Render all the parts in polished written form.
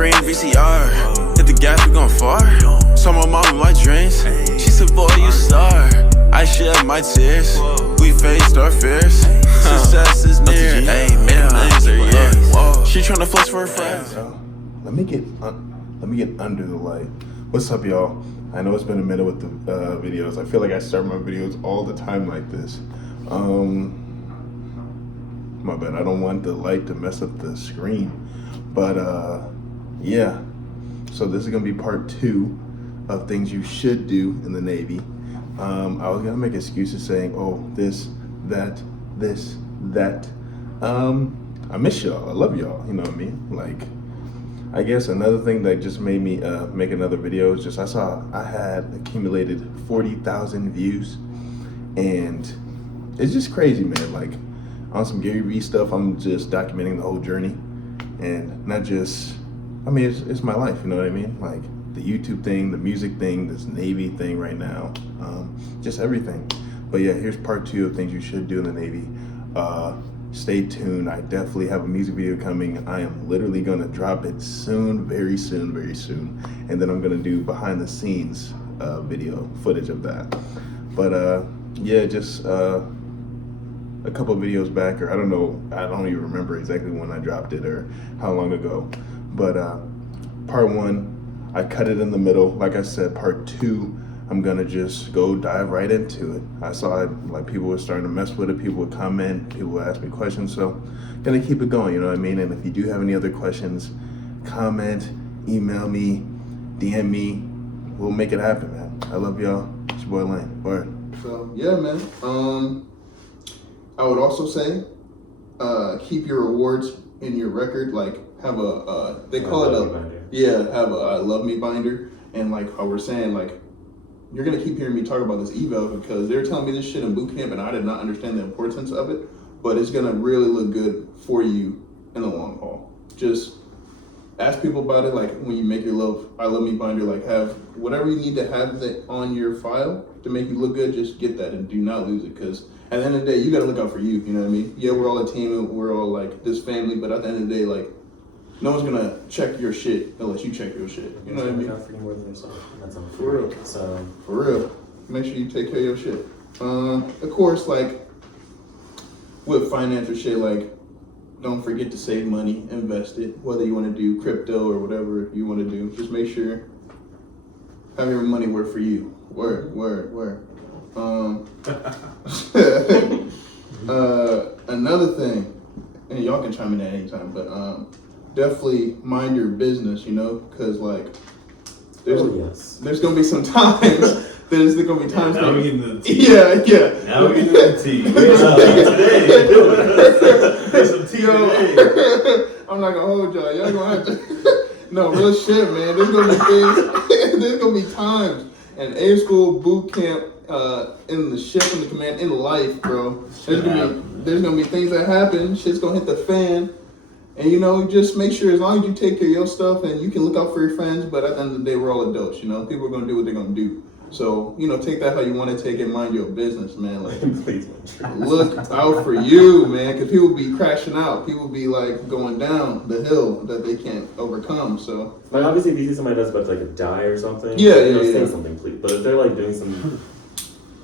screen VCR. Hit the gas, we gon' far. Saw my mom in my dreams. She said, boy, you star. I shed my tears. We faced our fears. Success is near. Hey, millions are years. She tryna flex for her friends. Let me get under the light. What's up, y'all? I know it's been a minute with the videos. I feel like I start my videos all the time like this. My bad. I don't want the light to mess up the screen. But yeah. So this is gonna be part 2 of things you should do in the Navy. I was gonna make excuses saying, oh, this, that. I miss y'all. I love y'all. You know what I mean? Like, I guess another thing that just made me make another video is just I had accumulated 40,000 views, and it's just crazy, man. Like, on some Gary Vee stuff, I'm just documenting the whole journey, and not just, I mean, it's my life, you know what I mean? Like, the YouTube thing, the music thing, this Navy thing right now, just everything. But yeah, here's part 2 of things you should do in the Navy. Stay tuned. I definitely have a music video coming. I am literally gonna drop it soon, very soon. And then I'm gonna do behind the scenes video footage of that. But yeah, just a couple of videos back, or I don't even remember exactly when I dropped it or how long ago. But part 1, I cut it in the middle. Like I said, part 2, I'm gonna just go dive right into it. I saw it, like, people were starting to mess with it, people would comment, people would ask me questions, so gonna keep it going, you know what I mean? And if you do have any other questions, comment, email me, DM me, we'll make it happen, man. I love y'all. It's your boy Lane. Word. So yeah, man. I would also say, keep your rewards in your record. Like, have a they call it a have a I love me binder. And like how we're saying, like, you're gonna keep hearing me talk about this eval because they're telling me this shit in boot camp and I did not understand the importance of it, but it's gonna really look good for you in the long haul. Just ask people about it. Like, when you make your I love me binder, like, have whatever you need to have that on your file to make you look good, just get that and do not lose it, because at the end of the day, you gotta look out for you, you know what I mean? Yeah, we're all a team and we're all like this family, but at the end of the day, like, no one's gonna check your shit unless you check your shit. You know what I mean? Look out for you more than yourself. That's how for real. So for real, make sure you take care of your shit. Of course, like with financial shit, like, don't forget to save money, invest it. Whether you want to do crypto or whatever you want to do, just make sure have your money work for you. Word. Another thing, and y'all can chime in at any time, but definitely mind your business, you know, because like there's gonna be some times. There's gonna be times. Now we getting the tea. Yeah. Now we getting the tea. There's some tea today. There's some tea today. I'm not gonna hold y'all. Y'all gonna have to. No, real shit, man. There's gonna be things. There's gonna be times. And A school, boot camp, in the ship, in the command, in life, bro. There's gonna be things that happen. Shit's gonna hit the fan. And, you know, just make sure, as long as you take care of your stuff and you can look out for your friends, but at the end of the day, we're all adults, you know? People are going to do what they're going to do. So, you know, take that how you want to take it, mind your business, man. Like, please look out for you, man, because people be crashing out. People be, like, going down the hill that they can't overcome, so. Like, obviously, if you see somebody that's about to, like, die or something, say something, please. But if they're, like, doing some,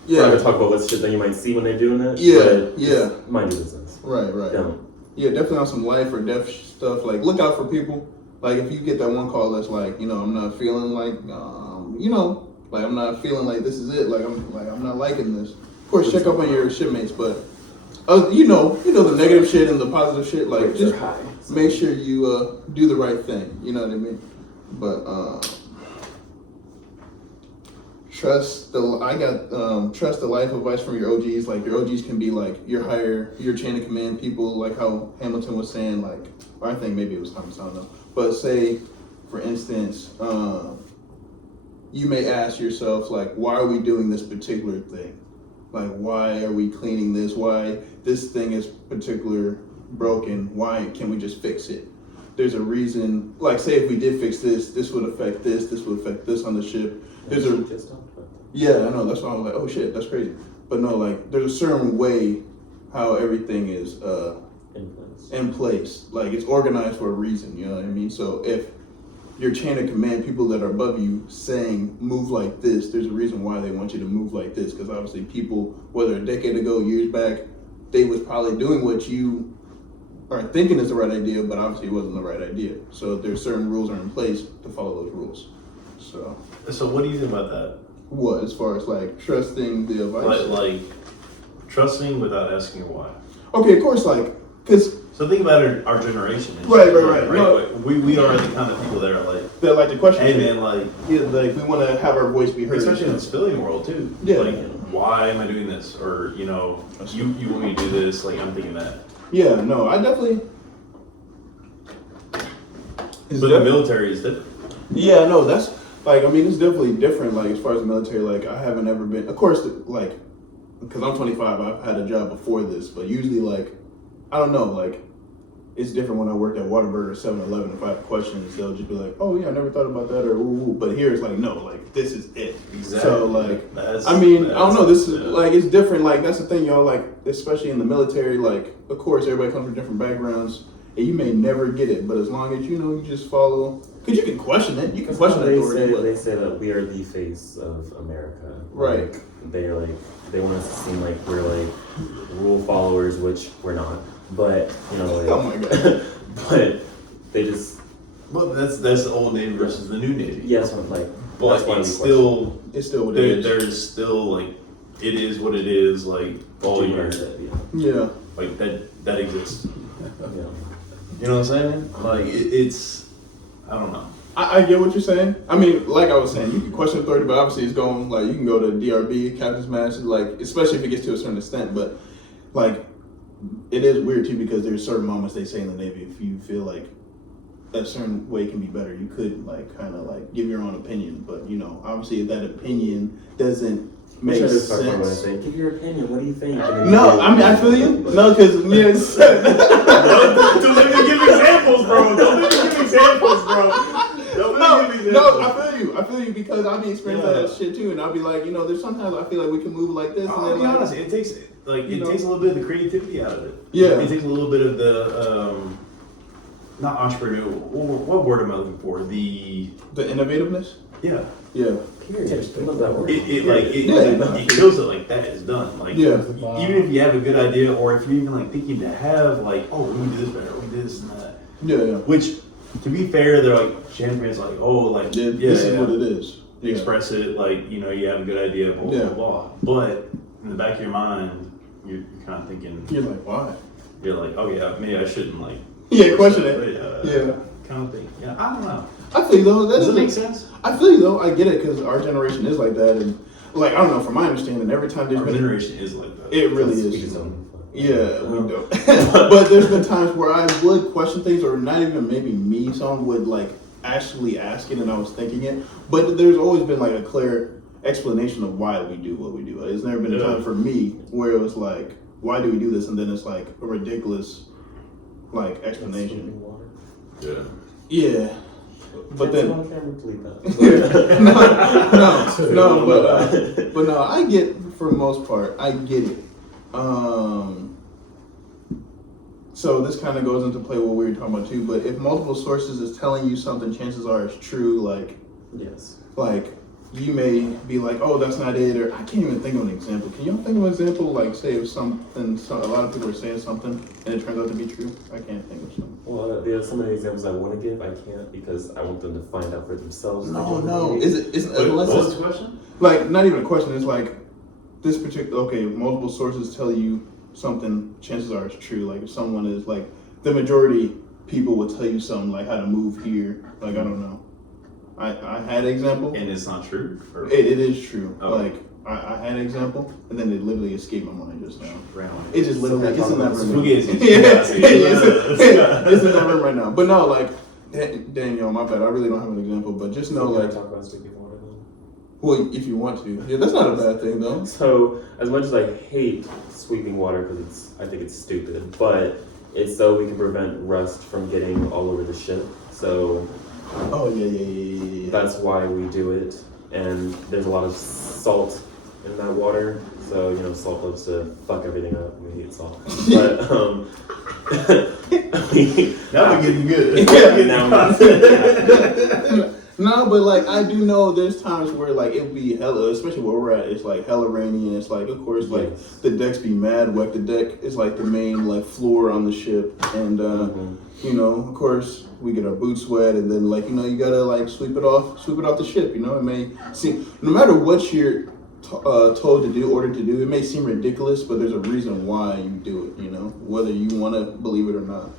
we're not going to talk about what shit that you might see when they're doing it. Mind your business. Right. Don't. Yeah, definitely on some life or death stuff. Like, look out for people. Like, if you get that one call that's like, you know, I'm not feeling like, you know, like, I'm not feeling like this is it. Like, I'm not liking this. Of course, check up on your shipmates, but you know the negative shit and the positive shit. Like, just make sure you do the right thing. You know what I mean? But trust the life advice from your OGs. Like, your OGs can be like your chain of command people, like how Hamilton was saying, like, or I think maybe it was Thomas, I don't know. But say, for instance, you may ask yourself, like, why are we doing this particular thing? Like, why are we cleaning this? Why this thing is particular broken? Why can't we just fix it? There's a reason. Like, say if we did fix this, this would affect this would affect this on the ship. Yeah, I know. That's why I was like, oh shit, that's crazy. But no, like, there's a certain way how everything is in place. Like, it's organized for a reason. You know what I mean? So if your chain of command, people that are above you saying move like this, there's a reason why they want you to move like this, because obviously people, whether a decade ago, years back, they was probably doing what you are thinking is the right idea, but obviously it wasn't the right idea. So there's certain rules are in place to follow those rules. So what do you think about that? What, as far as like trusting the advice? Like trusting without asking why. Okay, of course, like, because so think about our generation. Right. No. We are the kind of people that are like, that like the question. hey man, like, yeah, like we want to have our voice be heard, especially in the civilian world too. Yeah. Like, why am I doing this? Or you want me to do this? Like, I'm thinking that. Yeah, no, I definitely. But the military is different. Yeah, no, that's like, I mean, it's definitely different. Like as far as the military, like I haven't ever been. Of course, like, because I'm 25, I've had a job before this, but usually, like, I don't know, like. It's different when I worked at Whataburger or 7-Eleven. If I have questions, they'll just be like, "Oh yeah, I never thought about that," or "Ooh." But here it's like, no, like this is it. Exactly. So like, I mean, I don't know. This is like, it's different. Like that's the thing, y'all. Like, especially in the military, like, of course, everybody comes from different backgrounds, and you may never get it. But as long as you just follow, because you can question it. You can question it. They say that we are the face of America. Right. Like, they want us to seem like we're like rule followers, which we're not. But like, oh my god. But they just. Well, that's the old Navy versus the new Navy. Yes, like. But it's still what it is. There's still like, it is what it is. Like all years. Yeah. Like that exists. Yeah. You know what I'm saying? Like it's. I don't know. I get what you're saying. I mean, like I was saying, you can question authority, but obviously it's going, like, you can go to DRB, Captain's Master, like, especially if it gets to a certain extent, but, like, it is weird, too, because there's certain moments they say in the Navy, if you feel like a certain way can be better, you could, like, kind of, like, give your own opinion, but, obviously that opinion doesn't make sense. Give your opinion, what do you think? No, I mean, I feel you. No, because, yes. Don't let me give examples, bro. Don't let me give examples, bro. No, I feel you because I'll be experiencing that shit too, and I'll be like, there's sometimes I feel like we can move like this. I'll be honest, it takes a little bit of the creativity out of it. Yeah, it takes a little bit of the not entrepreneurial. What word am I looking for? The innovativeness. Yeah. Period. I love that word. It kills it like that is done. Like even if you have a good idea, or if you're even like thinking to have like, oh, we can do this better, we can do this and that. Yeah. Which, to be fair, they're like champions. Like, oh, like this is what it is. You express it like you have a good idea, blah blah blah. But in the back of your mind, you're kind of thinking. You're like, why? You're like, oh yeah, maybe I shouldn't like. Question it. Kind of thing. Yeah, I don't know. I feel you though. Does it make sense? I feel you though. I get it because our generation is like that, and like I don't know. From my understanding, every time there's our generation is like that. It really is. Yeah, we don't. But there's been times where I would question things, or not even maybe me. Someone would like actually ask it, and I was thinking it. But there's always been like a clear explanation of why we do what we do. It's never been a time for me where it was like, why do we do this? And then it's like a ridiculous like explanation. Yeah. But then, but no, I get, for the most part, I get it. So this kind of goes into play what we were talking about too. But if multiple sources is telling you something, chances are it's true. Like, yes, like you may be like, oh, that's not it, or I can't even think of an example. Can y'all think of an example? Like, say if something, a lot of people are saying something and it turns out to be true. I can't think of something. Well, there are so many examples I want to give. I can't because I want them to find out for themselves. No. Is what was the question? Like, not even a question. It's like this particular. Okay, if multiple sources tell you something, chances are it's true. Like if someone is like the majority people will tell you something like how to move here. Like I don't know. I had an example. And it's not true? It is true. Oh. Like, I had an example, and then it literally escaped my mind just now. Right. It just literally, it's in that room. It's in that room right now. But no, like, dang, yo, my bad. I really don't have an example, but just know, like, talk about sweeping water then? Well, if you want to. Yeah, that's not a bad thing, though. So, as much as I hate sweeping water, because I think it's stupid, but it's so we can prevent rust from getting all over the ship. So, oh, yeah. That's why we do it. And there's a lot of salt in that water. So, salt loves to fuck everything up. We hate salt. But, now we're getting good. Now No, but like I do know there's times where like it would be hella, especially where we're at, it's like hella rainy and it's like of course like the decks be mad wet. The deck is like the main like floor on the ship and you know, of course we get our boots wet and then like, you know, you gotta like sweep it off the ship, you know. It may seem, no matter what you're told to do, ordered to do, it may seem ridiculous, but there's a reason why you do it, you know, whether you want to believe it or not.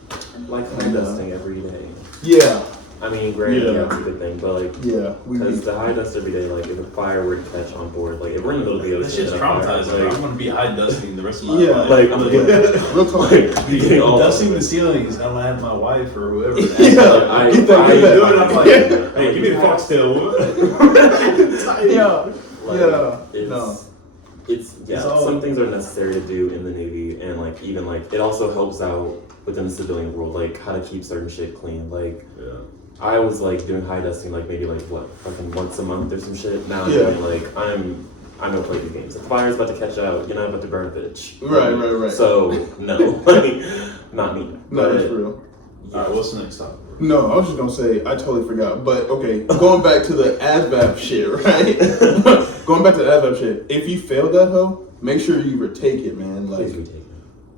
Like high dusting every day. Yeah. I mean, granted, yeah, it's a good thing, but like, because the high dust every day, like, if a fire were to catch on board, like, if we're in the middle of the ocean, that's just traumatizing. Like, I want to be high dusting the rest of my life. Like, I'm like, dusting the ceilings. I don't have my wife or whoever. I do it. I'm like, hey, give me the foxtail. It's some things are necessary to do in the Navy, and like even like it also helps out within the civilian world, like how to keep certain shit clean. Like I was like doing high dusting like maybe like fucking once a month or some shit. Now I'm doing like I'm gonna play these games. If the fire's about to catch out, you're not about to burn a bitch. Right. So no, like not me. No, that's real. Alright, what's the next topic? No, I was just gonna say I totally forgot. But okay, going back to the ASVAB shit, right? Going back to the ASVAB shit. If you failed that hoe, make sure you retake it, man. Like,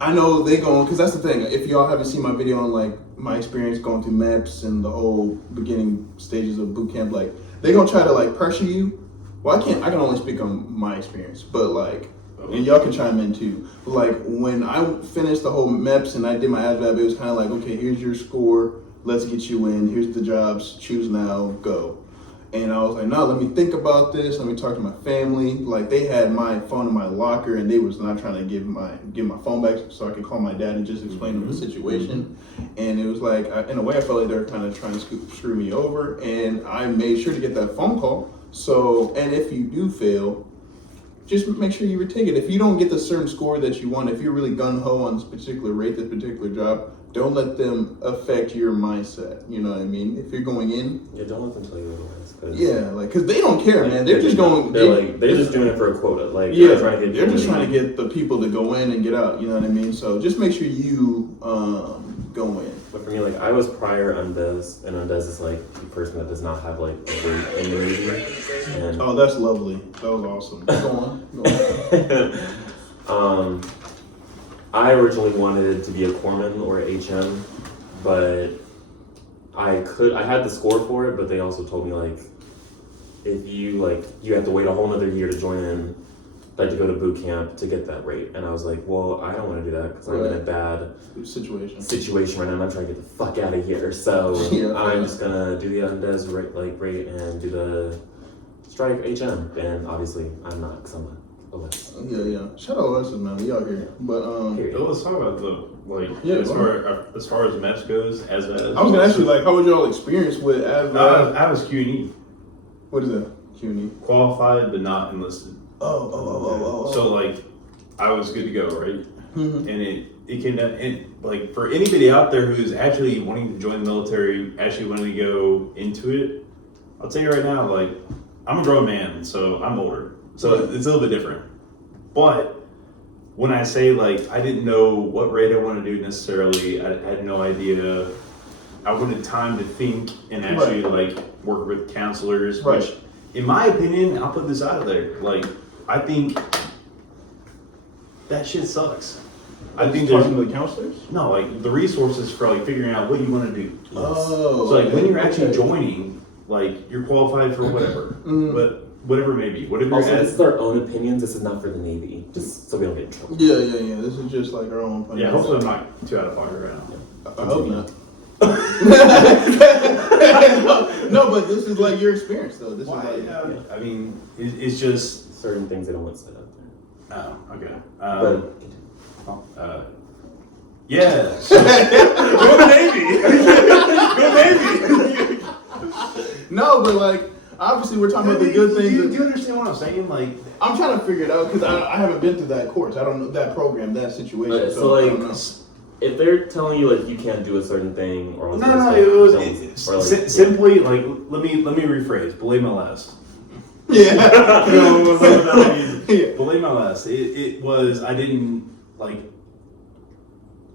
I know they going, because that's the thing. If y'all haven't seen my video on like my experience going through MEPS and the whole beginning stages of boot camp, like they gonna try to like pressure you. Well, I can only speak on my experience, but like, and y'all can chime in too. But like when I finished the whole MEPS and I did my ASVAB, it was kind of like, okay, here's your score. Let's get you in. Here's the jobs. Choose now. Go. And I was like, no, let me think about this. Let me talk to my family. Like they had my phone in my locker, and they was not trying to give my phone back so I could call my dad and just explain to him the situation. And it was like, in a way, I felt like they were kind of trying to screw me over. And I made sure to get that phone call. So, and if you do fail, just make sure you retake it. If you don't get the certain score that you want, if you're really gung-ho on this particular rate, this particular job, don't let them affect your mindset. You know what I mean? If you're going in, don't let them tell you otherwise. Because they don't care, man. They're just going. They're just doing it for a quota. Like they're just trying to get the people to go in and get out. You know what I mean? So just make sure you go in. But for me, like I was prior Undez, and Undez is like the person that does not have like a rate in the Navy. And oh, that's lovely. That was awesome. Go on. I originally wanted to be a corpsman or a HM, but I had the score for it, but they also told me like, if you have to wait a whole nother year to join in, like to go to boot camp to get that rate. And I was like, well, I don't want to do that because I'm in a bad situation right now. I'm trying to get the fuck out of here. So I'm just gonna do the Undez rate and do the strike HM. And obviously I'm not, because I'm not. OS. Yeah. Shout out OS, man. We out here. But let's talk about as far as MEPS goes. I was gonna ask you, like, how was y'all experience with ASVAB? I was Q&E. What is that? Q&E? Qualified but not enlisted. Oh. So like, I was good to go, right? And it came down, and like for anybody out there who's actually wanting to join the military, actually wanting to go into it, I'll tell you right now, like I'm a grown man, so I'm older. So it's a little bit different. But when I say like I didn't know what rate I wanted to do necessarily, I had no idea. I wanted time to think and actually like work with counselors, which in my opinion, I'll put this out there. Like I think that shit sucks. I think there's talking to the counselors? No, like the resources for like figuring out what you want to do. Oh. So like when you're actually joining, like you're qualified for whatever. But whatever it may be. Whatever also, this is our own opinions. This is not for the Navy. Just so we don't get in trouble. Yeah. This is just like our own opinions. Yeah, hopefully I'm not too out of pocket right now. I hope not. No, but this is like your experience, though. This is like, I mean, it's just certain things they don't want said out there. Oh, okay. yeah. So, go to Navy. Go Navy. No, but like, obviously, we're talking about the good things. Do you understand what I'm saying? Like, I'm trying to figure it out because I haven't been through that course. I don't know that program, that situation. Right, so like, if they're telling you like you can't do a certain thing or no, it was simply like let me rephrase. Believe my last. Yeah. Believe my last. It was I didn't like.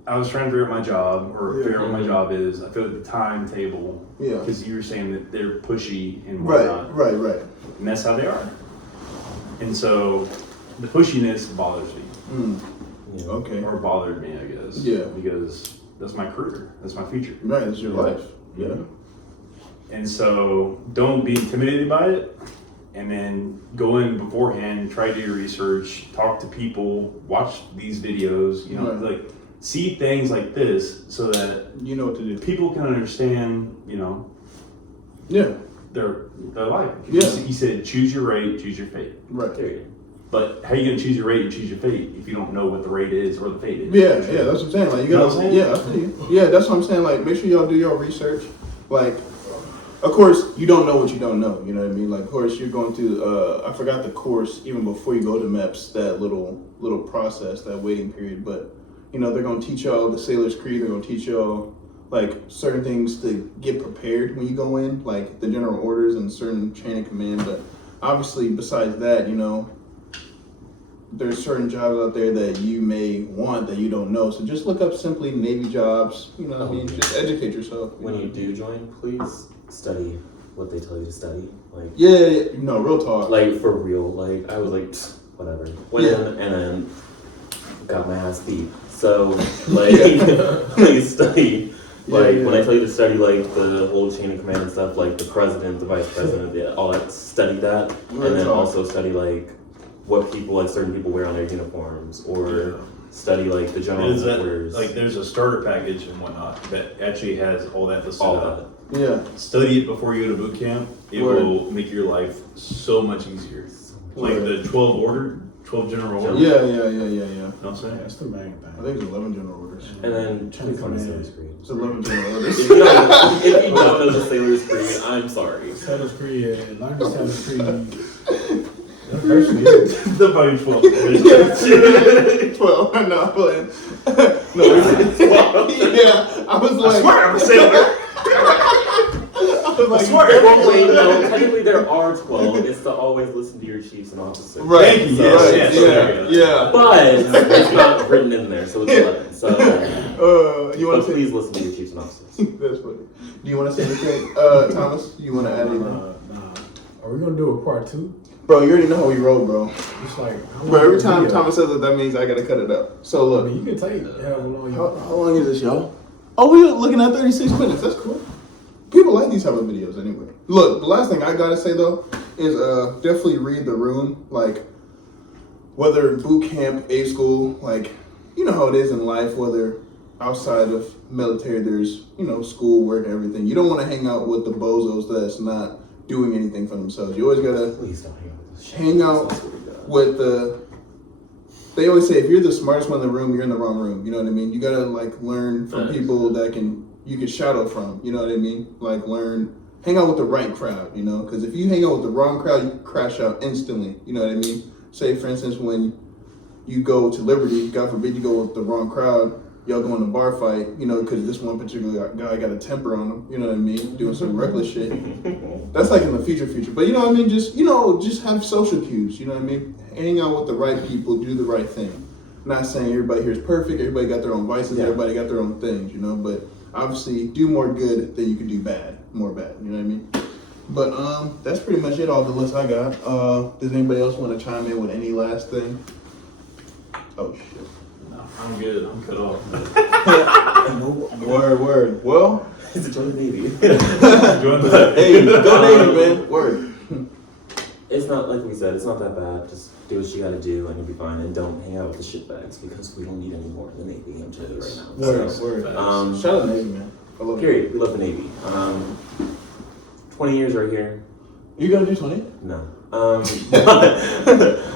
I was trying to figure out my job, or figure out what my job is. I feel like the timetable. Yeah. Because you were saying that they're pushy and Right, whatnot. right. And that's how they are. And so the pushiness bothers me. Yeah. Okay. Or bothered me, I guess. Yeah. Because that's my career. That's my future. Right, it's your life. Yeah. And so don't be intimidated by it. And then go in beforehand, try to do your research, talk to people, watch these videos, you know, Right. like see things like this so that You know what to do. people can understand, you know, Yeah. their life. Yeah. He said, choose your rate, choose your fate. Right. Period. But how are you going to choose your rate and choose your fate if you don't know what the rate is or the fate is? Yeah, that's what I'm saying. Like you You know gotta, what I'm saying? yeah, I feel you. Yeah, that's what I'm saying. Like, make sure y'all do your research. Like, of course, you don't know what you don't know. You know what I mean? Like, of course, you're going to. I forgot the course even before you go to MEPS. That little process, that waiting period. But you know, they're going to teach y'all the Sailor's Creed. They're going to teach y'all like certain things to get prepared when you go in, like the general orders and certain chain of command. But obviously, besides that, you know, there's certain jobs out there that you may want that you don't know. So just look up simply Navy jobs. You know what I mean? Just educate yourself. When you do join, please study what they tell you to study. Like, Yeah, no, real talk. like for real. Like, I was like, "Pfft, whatever. Went in and then got my ass beat. So, like, please study. Like, when I tell you to study, like, the whole chain of command and stuff, like, the president, the vice president, all that, study that. Real And then talk. also study, like, what people, like, certain people wear on their uniforms. Or study, like, the general Is that, orders. like, there's a starter package and whatnot that actually has all that listed all out. that. Yeah, Study it before you go to boot camp. It Word. will make your life so much easier. Like the 12 general orders. yeah. You know what I'm saying? That's the main I thing. think it's 11 general orders. And then, Chain of please learn the command. Sailor's Creed. It's 11 general orders. If you don't know the Sailor's Creed, I'm sorry. Sailor's Creed, yeah. Learn the Sailor's Creed. Personally, The volume 12. 12. I'm not playing. No, yeah, I was like, I swear I'm a sailor. I was like, Well, wait, no, technically there are 12. It's to always listen to your chiefs and officers. right, Thank you, right, yes, yes, yeah. But it's not written in there, so it's 11. So, You want but to say? please listen to your chiefs and officers. That's funny. Do you want to say anything, Thomas? You want to add anything? nah. Are we gonna do a part 2? Bro, you already know how we roll, bro. It's like, Bro, every time Thomas says it, that means I gotta cut it up. So I look, mean, you can take however long you how want. long is this, y'all? Oh, we're looking at 36 minutes. That's cool. People like these type of videos anyway. Look, the last thing I gotta say though is definitely read the room. Like, whether boot camp, A school, like, you know how it is in life, whether outside of military there's, you know, school, work, everything. You don't want to hang out with the bozos that's not doing anything for themselves. You always gotta Please don't hang out with this shit. hang out with the. They always say if you're the smartest one in the room, you're in the wrong room. You know what I mean? You gotta like learn from people that you can shadow from. You know what I mean? Like hang out with the right crowd. You know, because if you hang out with the wrong crowd, you crash out instantly. You know what I mean? Say for instance, when you go to Liberty, God forbid you go with the wrong crowd. Y'all go in a bar fight, you know, because this one particular guy got a temper on him, you know what I mean, doing some reckless shit. That's like in the future. But you know what I mean? Just have social cues, you know what I mean? Hang out with the right people, do the right thing. Not saying everybody here is perfect, everybody got their own vices, everybody got their own things, you know, but obviously do more good than you can do more bad, you know what I mean? But that's pretty much it, all the list I got. Does anybody else want to chime in with any last thing? Oh shit. No, I'm good. I'm cut off. Word. Well, Is it join the Navy? hey, go Navy, man. Word. It's not, like we said, it's not that bad. Just do what you gotta do and you'll be fine. And don't hang out with the shitbags because we don't need any more in the Navy. I'm telling you right now. Word. Shout out Navy, man. I love it. Period. We love the Navy. 20 years right here. You gonna do 20? No. I was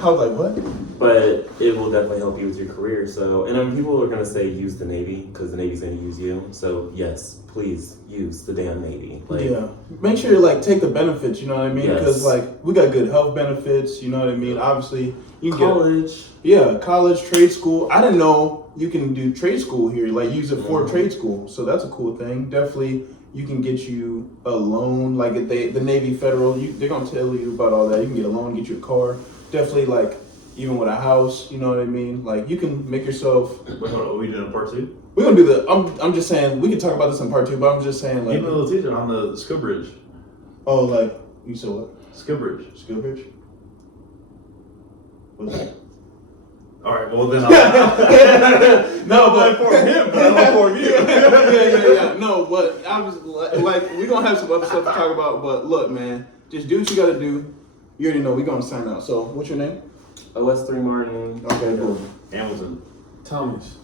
like, what? But it will definitely help you with your career. So, and then people are gonna say use the Navy because the Navy's gonna use you. So yes, please use the damn Navy. Like, Yeah. Make sure you like take the benefits, you know what I mean? Yes. Because like we got good health benefits, you know what I mean? Obviously, you can college. college, trade school. I didn't know you can do trade school here, like use it for trade school. So that's a cool thing. Definitely, you can get you a loan. Like if the Navy Federal, they're gonna tell you about all that. You can get a loan, get you a car. Definitely, like even with a house, you know what I mean? Like you can make yourself. Wait, hold on. Are we doing a part 2? We're gonna do the. I'm just saying we can talk about this in part 2, but I'm just saying like. Give me a little teaser on the skill bridge. Oh, like you said what? Skill bridge. Skill bridge. What's that? All right. Well then, I'll No, but inform him, but I don't inform you. yeah. No, but I was like, we're gonna have some other stuff to talk about. But look, man, just do what you gotta do. You already know we're gonna sign out. So, what's your name? OS3 Martin. Okay, cool. Hamilton. Thomas.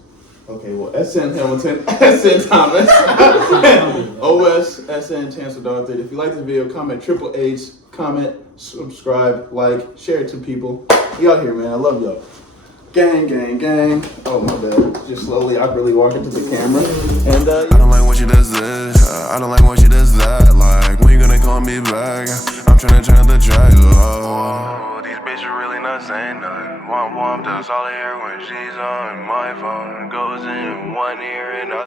Okay, well, SN Hamilton, SN Thomas, OSSN Tansil-Doutherd. If you like this video, comment H, comment, subscribe, like, share it to people. We out here, man. I love y'all. Gang, gang, gang. Oh, my bad. Just slowly, I really walk into the camera. And, I don't like when she does this. I don't like when she does that. Like, when you gonna call me back? I'm trying to turn the track low. These bitches really not saying nothing. Womp womp, that's all I hear when she's on my phone. Goes in one ear and